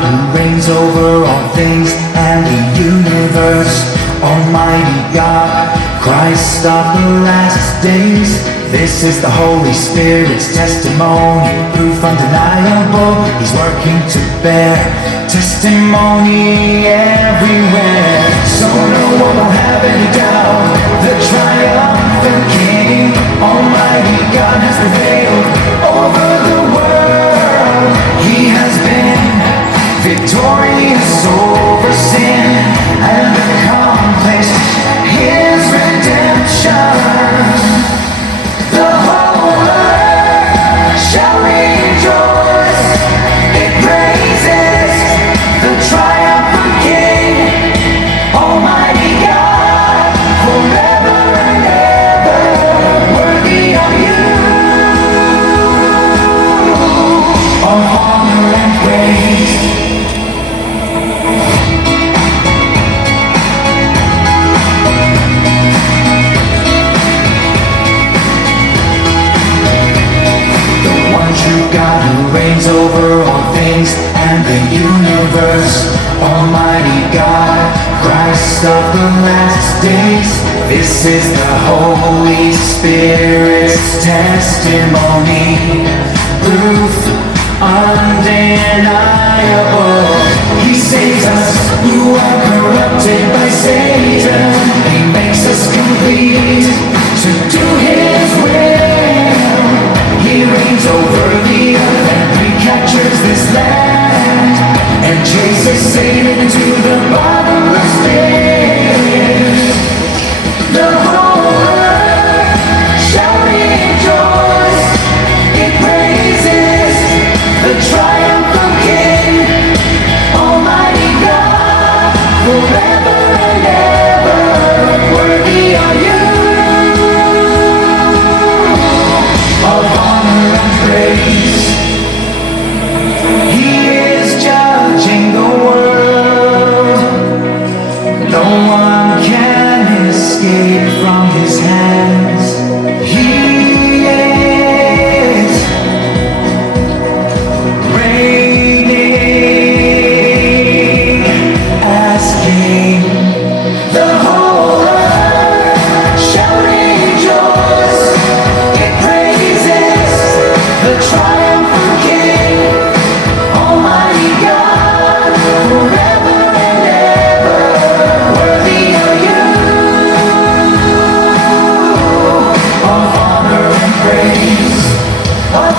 God who reigns over all things and the universe, Almighty God, Christ of the last days. This is the Holy Spirit's testimony, proof undeniable. He's working to bear testimony everywhere. So no one will have any doubt, the triumphant King, Almighty God has prevailed over the world. He has been victorious over sin and accomplished his redemption. The whole earth shall rejoice. It praises the triumphant King, Almighty God, forever and ever. Worthy are you of honor and praise. True God who reigns over all things and the universe, Almighty God, Christ of the last days. This is the Holy Spirit's testimony, proof undeniable. He saves us who are corrupted by Satan. He makes us complete to do His will. He reigns over the earth and recaptures this land and chases Satan to the bottomless pit. The whole earth shall rejoice. It praises the triumphant King, Almighty God, forever and ever. Worthy are you of honor and praise. He is judging the world. No one can escape from his hands. He is reigning as King. The whole earth shall rejoice. It praises the triumphant King, Almighty God, forever and ever. Worthy are you of honor and praise, of